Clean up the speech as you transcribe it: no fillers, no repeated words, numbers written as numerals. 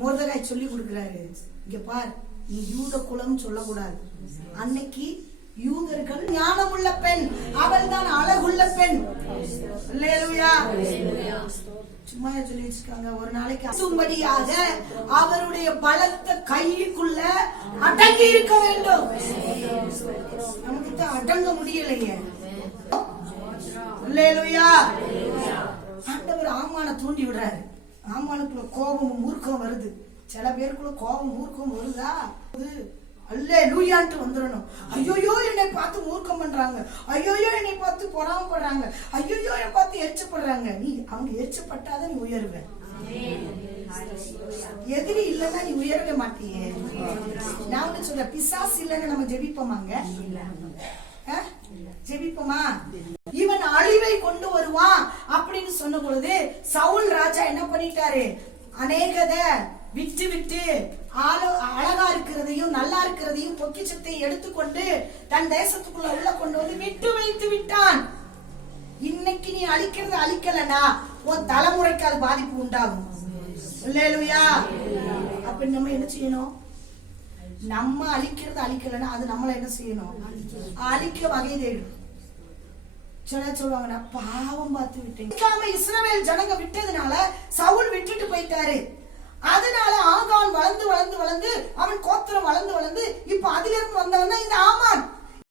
மொர்தெகாய் சொல்லி கொடுக்கிறாரு, இங்க பார், நீ யூத குலம் சொல்லக்கூடாது. அன்னைக்கு யூதர்கள் ஞானமுள்ள பெண், அவள் தான் அழகுள்ள பெண். அல்லேலூயா. சும்மா சொல்லி வச்சிருக்காங்க. ஒரு நாளைக்கு அசும்படியாக அவருடைய பலத்த கைக்குள்ள அடங்கி இருக்க வேண்டும். நமக்கு தான் அடங்க முடியலையே. அல்லேலூயா. ஆண்டவர் ஆமான தூண்டி விடுறாரு. ஆமானுக்குள்ள கோபமும் மூர்க்கம் வருது. சில பேருக்குள்ள கோபம் மூர்க்கம் வருதா? அல்லேலூயான்ட்டு வந்துடணும். ஐயோயோ என்னை பார்த்து மூர்க்கம் பண்றாங்க, ஐயோயோ என்னை பார்த்து பொறாமப்படுறாங்க, ஐயோயோ என்னை பார்த்து எரிச்சப்படுறாங்க. நீ அவங்க எரிச்சப்பட்டாதான் நீ உயர்வ. எதிரி இல்லைன்னா நீ உயரவே மாட்டியே. நான் ஒண்ணு சொல்ற, பிசாசு இல்லைன்னு நம்ம ஜெபிப்போமாங்க? ஜெபிப்போமா? இவன் அழிவை கொண்டு வருவான் அப்படின்னு சொன்ன பொழுது சவுல் ராஜா என்ன பண்ணிட்டாரு? அநேகத விட்டு விட்டு அழகா இருக்கிறதையும் நல்லா இருக்கிறதையும் பொக்கிச்சத்தை எடுத்துக்கொண்டு தன் தேசத்துக்குள்ள உள்ள கொண்டு வந்து விட்டு வைத்து விட்டான். இன்னைக்கு நீ அழிக்கிறது அழிக்கலனா உன் தலைமுறைக்கு அது பாதிப்பு உண்டாகும். அல்லேலூயா. அப்ப நம்ம என்ன செய்யணும்? நம்ம அழிக்கிறது அழிக்கலன்னா அது நம்மள என்ன செய்யணும்? அழிக்க வகை தேடும். சில சொல்லுவாங்க, நான் பாவம் பார்த்து விட்டேன். இஸ்ரவேல் ஜனங்க விட்டதுனால சவுல் விட்டுட்டு போயிட்டாரு. அதனால ஆகான் வளர்ந்து வளர்ந்து வளர்ந்து அவன் கோத்திரம் வளர்ந்து வளர்ந்து இப்ப அதிலிருந்து வந்தவன் தான் இந்த ஆமான்.